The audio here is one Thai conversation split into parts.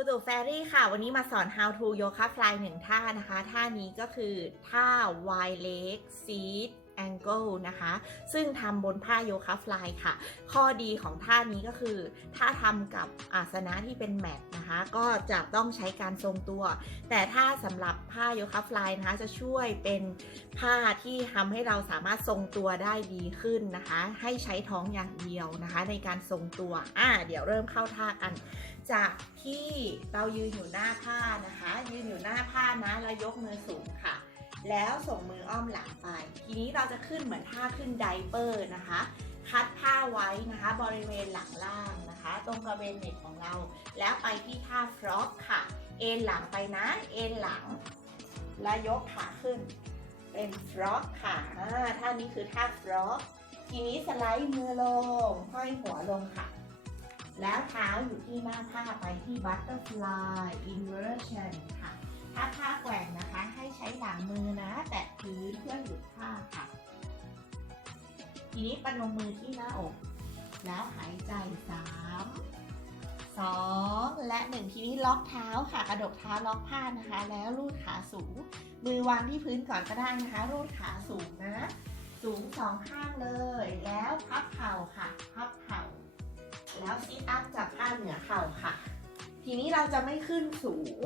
กูตูแฟรี่ค่ะ วันนี้มาสอน how to yoga fly หนึ่งท่านะคะ ท่านี้ก็คือท่า wide leg seat angle นะคะ ซึ่งทำบนผ้าโยคะฟลายค่ะ ข้อดีของท่านี้ก็คือ ถ้าทำกับอาสนะที่เป็นแมทนะคะ ก็จะต้องใช้การทรงตัว แต่ถ้าสำหรับผ้าโยคะฟลายนะคะ จะช่วยเป็นผ้าที่ทำให้เราสามารถทรงตัวได้ดีขึ้นนะคะ ให้ใช้ท้องอย่างเดียวนะคะ ในการทรงตัว อ่า เดี๋ยวเริ่มเข้าท่ากัน จากที่เรายืนอยู่หน้าผ้านะคะ ยืนอยู่หน้าผ้านะแล้วยกมือสูงค่ะ แล้วส่งมืออ้อมหลังไป ทีนี้เราจะขึ้นเหมือนท่าขึ้นไดเปอร์นะคะ คัดผ้าไว้นะคะ บริเวณหลังล่างนะคะ ตรงกระเบนเน็ตของเรา แล้วไปที่ท่าฟรอกค่ะ เอ็นหลังไปนะ เอ็นหลัง แล้วยกขาขึ้น เป็นฟรอกค่ะท่านี้คือท่าฟรอกทีนี้สไลด์มือลง ห้อยหัวลงค่ะ แล้วเท้าอยู่ที่หน้าผ้าไปที่ butterfly inversion ค่ะ ถ้าผ้าแกว่งนะคะ ให้ใช้หลังมือนะ แตะพื้นเพื่อหยุดผ้าค่ะ ทีนี้ประนมมือที่หน้าอก แล้วหายใจสามสองและหนึ่งทีนี้ล็อกเท้าค่ะ กระดกเท้าล็อกผ้านะคะ แล้วลูดขาสูง มือวางที่พื้นก่อนก็ได้นะคะรูดขาสูงนะ สูงสองข้างเลย แล้วพับเข่าค่ะพับเข่าแล้วซิทอัพจับผ้าเหนือเข่าค่ะ ทีนี้เราจะไม่ขึ้นสูง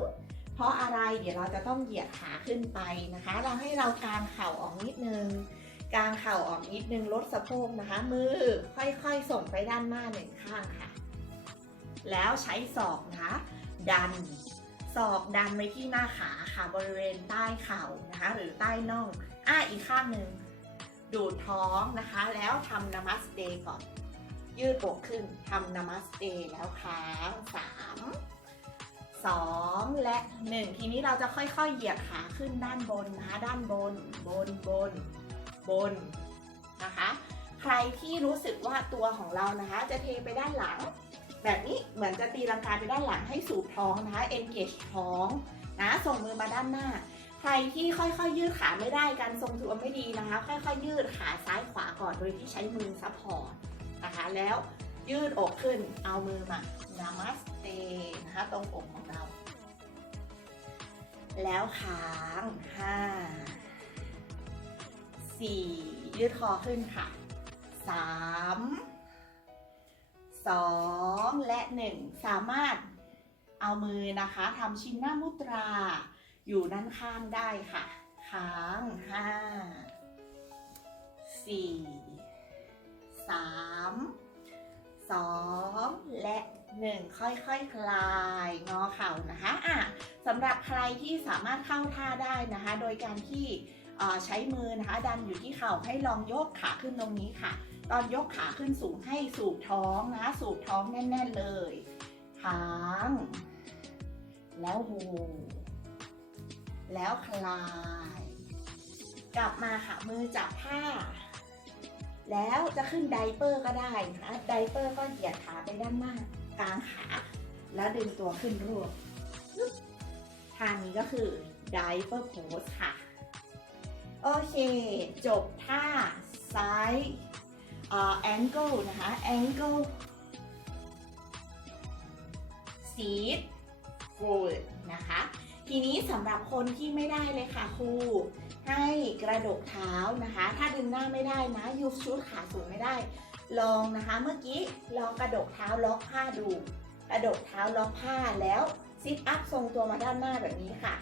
เพราะอะไรเดี๋ยวเราจะต้องเหยียดขาขึ้นไปนะคะ เราให้เรากางเข่าออกนิดนึงกางเข่าออกนิดนึงลดสะโพกนะคะ มือค่อยๆส่งไปด้านหน้าหนึ่งข้างค่ะ แล้วใช้ศอกนะคะดันศอกดันไปที่หน้าขาค่ะบริเวณใต้เข่านะคะ หรือใต้น่องอะอีกข้างหนึ่งดูดท้องนะคะ แล้วทำนามัสเตก่อน ยืดอกขึ้นทำนามัสเตแล้วค้างสาม สองและหนึ่งทีนี้เราจะค่อยๆ เหยียดขาขึ้นด้านบนนะคะด้านบนบนบนบนนะคะ ใครที่รู้สึกว่าตัวของเรานะคะ จะเทไปด้านหลัง แบบนี้เหมือนจะตีลังกาไปด้านหลังให้สูบท้องนะคะ engage ท้องนะส่งมือมาด้านหน้า ใครที่ค่อยๆยืดขาไม่ได้การทรงตัวไม่ดีนะคะ ค่อยๆยืดขาซ้ายขวาก่อนโดยที่ใช้มือซัพพอร์ตนะคะแล้ว ยืดอกขึ้นเอามือมา namaste นะคะตรงอกของเรา แล้วค้างห้าสี่ยืดคอขึ้นค่ะสามสองและหนึ่งสามารถเอามือนะคะทำชินหน้ามุตรา อยู่ด้านข้างได้ค่ะค้างห้าสี่สาม สองและหนึ่งค่อยๆคคลายงอเข่านะคะอะสำหรับใครที่สามารถเข้าท่าได้นะคะ โดยการที่ใช้มือนะคะดันอยู่ที่เข่าให้ลองยกขาขึ้นตรงนี้ค่ะ ตอนยกขาขึ้นสูงให้สูบท้องนะ สูบท้องแน่น ๆเลยค้างแล้วโฮแล้วคลาย กลับมาค่ะมือจับผ้า แล้วจะขึ้นไดเปอร์ก็ได้นะคะไดเปอร์ก็เหยียดขาไปด้านหน้ากลางขา แล้วดึงตัวขึ้นรวบท่านี้ก็คือไดเปอร์โพสค่ะ โอเค จบท่าซ้ายเอ่อ angle นะคะ angle seat forward นะคะ ทีนี้สำหรับคนที่ไม่ได้เลยค่ะครู ให้กระดกเท้านะคะ ถ้าดึงหน้าไม่ได้นะยูชุดขาสูงไม่ได้ ลองนะคะ เมื่อกี้ลองกระดกเท้าล็อกผ้าดู กระดกเท้าล็อกผ้าแล้วซิทอัพทรงตัวมาด้านหน้าแบบนี้ค่ะ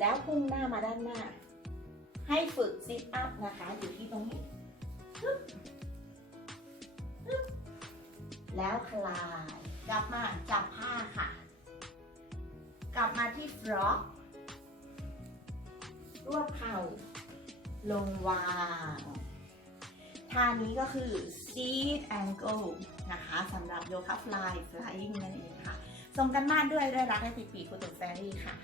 แล้วพุ่งหน้ามาด้านหน้า ให้ฝึกซิทอัพนะคะอยู่ที่ตรงนี้แล้วคลาย กลับมาจับผ้าค่ะ กลับมาที่ฟรอก ลงวางท่านี้ก็คือ seat angle นะคะสำหรับโยคะ fly flying นั่นเองค่ะ ส่งกันบ้านด้วยด้วยรักและติดปีกคุณตุ๊กแฟรี่ค่ะ